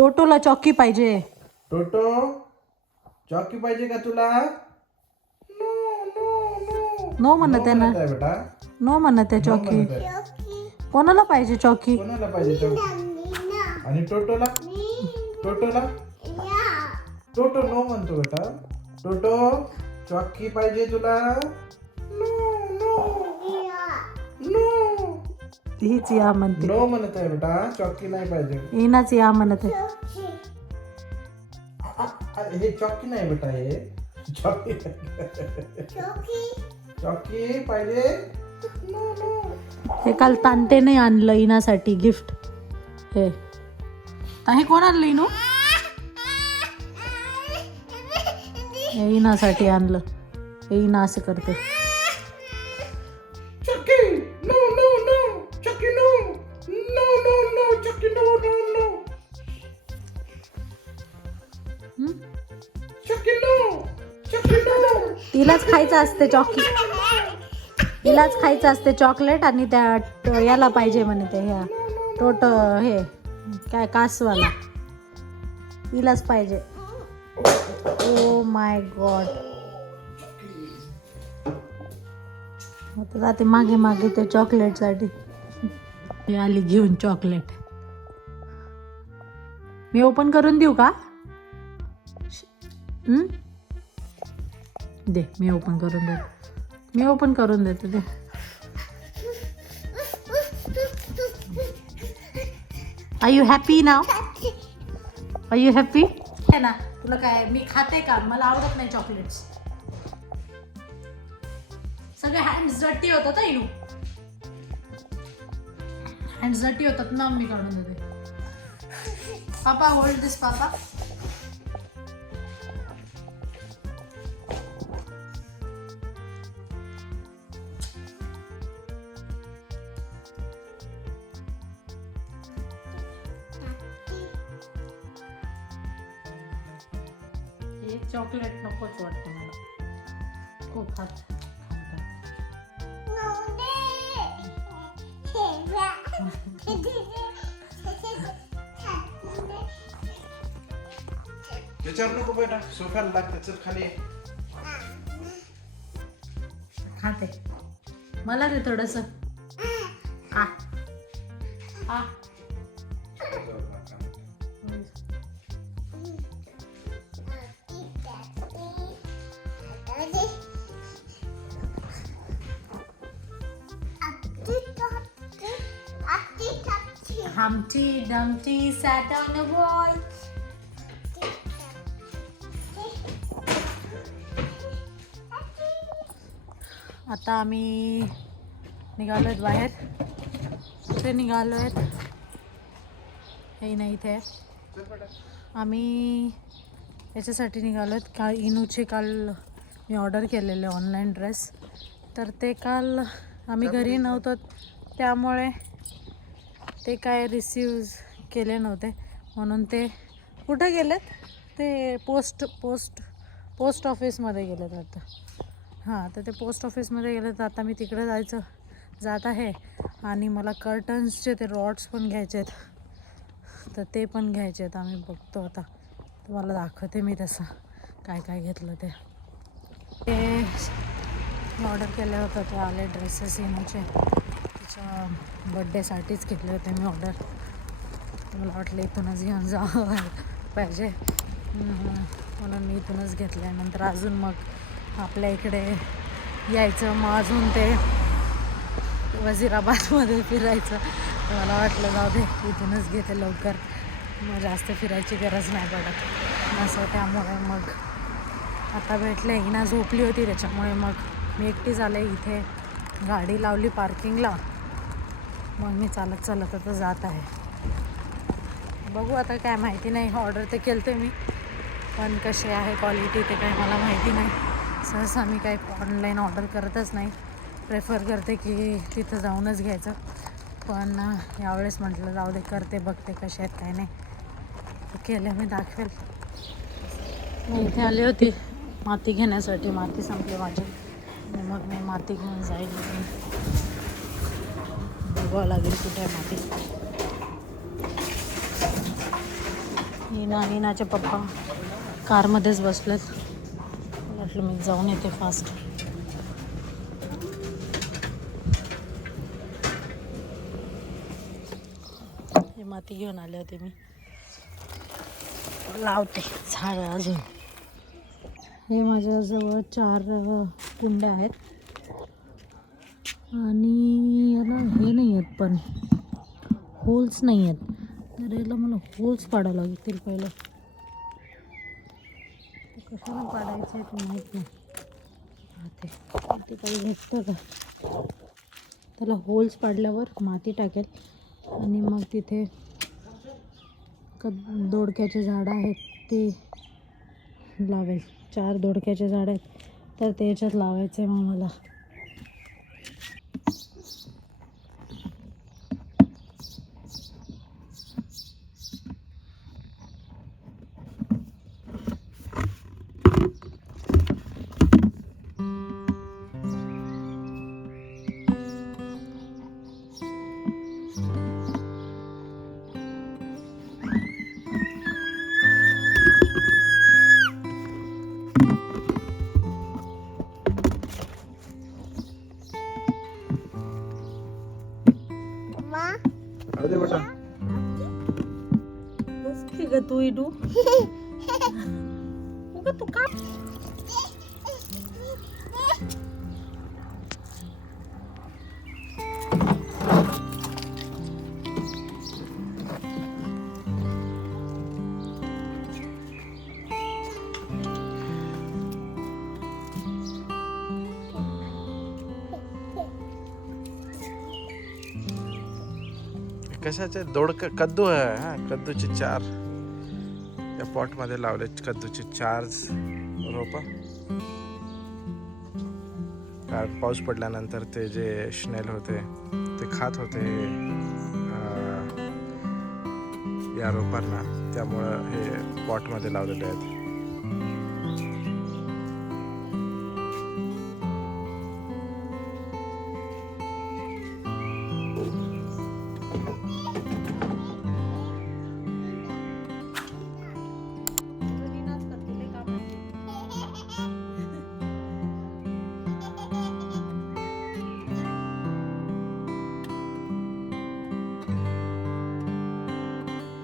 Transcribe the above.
टोटोला चॉकी पाहिजे. टोटो चॉकी पाहिजे का तुला? नो नो नो नो म्हणत आहे ना. म्हणत आहे बेटा. नो म्हणत आहे नो चॉकी. म्हणत आहे. कोणाला पाहिजे चॉकी? कोणाला पाहिजे चॉकी? आणि टोटोला? टोटोला? टोटो नो म्हणतो बेटा. टोटो चॉकी पाहिजे तुला? नो नो नो हीच या म्हणते. नो म्हणत आहे बेटा. चॉकी नाही पाहिजे. इनाच या म्हणत आहे. हे चॉकी नाही बेटा. हे चॉकी चॉकी पाहिजे. नो नो हे काल तांतेने आणलं इनासाठी गिफ्ट. हे हे कोण आणलं इनू? हे इनासाठी आणलं. हे इना असं करते. चॉकी नो नो नो चॉकी नो नो नो नो चॉकी नो नो नो चॉकी नो चॉकी नो. तिलाच खायचं असते चॉकी. तिलाच खायचं असते चॉकलेट. आणि त्या याला पाहिजे म्हणे ते ह्या टोट हे काय कासवाला तिलाच पाहिजे. Oh my God. जाते मागे मागे ते चॉकलेटसाठी. मी आली घेऊन चॉकलेट. मी ओपन करून देऊ का? दे मी ओपन करून देते. मी ओपन करून देते. दे. Are you happy now? Are you happy? है ना. तुला काय मी खाते का? मला आवडत नाही चॉकलेट्स. सगळे हँड्स डर्टी होतात ना इनू. हँड्स डर्टी होतात ना. मी काढून देते. पापा होल्ड दिस पापा. हे चॉकलेट नकोच वाटतं मला. खूप खात. त्याच्यावर नको बेटा. सोफ्याला लागते. चल खाली. खाते. मला दे थोडस. आ आ Humpty Dumpty sat on a wall. आता आम्ही निघालोय बाहेर. कुठे निघालोय? हे नाही इथे. आम्ही याच्यासाठी निघालोय काल इनूचे काल मी ऑर्डर केलेले ऑनलाईन ड्रेस. तर ते काल आम्ही घरी नव्हतो त्यामुळे ते काय रिसीव केले नव्हते. म्हणून ते कुठे गेलेत? ते पोस्ट ऑफिसमध्ये गेलेत आता. हां तर ते पोस्ट ऑफिसमध्ये गेले. तर आता मी तिकडे जात आहे. आणि मला कर्टन्सचे ते रॉड्स पण घ्यायचे आहेत. तर ते पण घ्यायचे आहेत. आम्ही बघतो आता. तुम्हाला दाखवते मी तसं काय काय घेतलं ते. ऑर्डर केले होतं ते आले ड्रेसेस इनूचे. तिच्या बड्डेसाठीच घेतले होते मी ऑर्डर. मला वाटलं इथूनच घेऊन जावं पाहिजे म्हणून मी इथूनच घेतलं. नंतर अजून मग आपल्या इकडे यायचं. मग अजून ते वजिराबादमध्ये फिरायचं. तर मला वाटलं जाऊ दे इथूनच घेते लवकर. मग जास्त फिरायची गरज नाही पडत असं. त्यामुळे मग आता भेटले. हिना झोपली होती त्याच्यामुळे मग मी एकटीच आले. इथे गाडी लावली पार्किंगला. मग मी चालत आता जात आहे. बघू आता काय माहिती नाही. ऑर्डर ते केलं मी पण कसे आहे क्वालिटी ते काय मला माहिती नाही. सहसा मी काय ऑनलाईन ऑर्डर करतच नाही. प्रेफर करते की तिथं जाऊनच घ्यायचं. पण यावेळेस म्हटलं जाऊ दे करते बघते कसे आहेत काय नाही. केलं मी दाखवेल. मी इथे आली होती माती घेण्यासाठी. माती संपली माझी. मग मी माती घेऊन जाईल. बघावं लागेल कुठे आहे माती. हिनाचे पप्पा कारमध्येच बसलेत. म्हटलं मी जाऊन येते फास्ट. हे माती घेऊन आले होते मी, लावते झाड अजून. हे माझ्याजवळ 4 कुंड्या आहेत आणि याला हे नाही आहेत, पण होल्स नाही आहेत. तर याला मला होल्स पाडावं लागतील पहिलं. कशाला पाडायचं आहे ते माहीत नाही. ते काही भेटतं का? त्याला होल्स पाडल्यावर माती टाकेल आणि मग तिथे दोडक्याचे झाडं आहेत ते लावेल. 4 दोडक्याचे झाडं आहेत तर ते याच्यात लावायचं आहे मग मला. अरे बेटा बसली का तू इडू? तू का कशाचे दोडक कद्दू आहे. हा, कद्दूचे 4 या पॉट मध्ये लावले. कद्दूचे 4 रोपं. कारण पाऊस पडल्यानंतर ते जे स्नेल होते ते खात होते या रोपांना, त्यामुळं हे पॉट मध्ये लावलेले आहेत.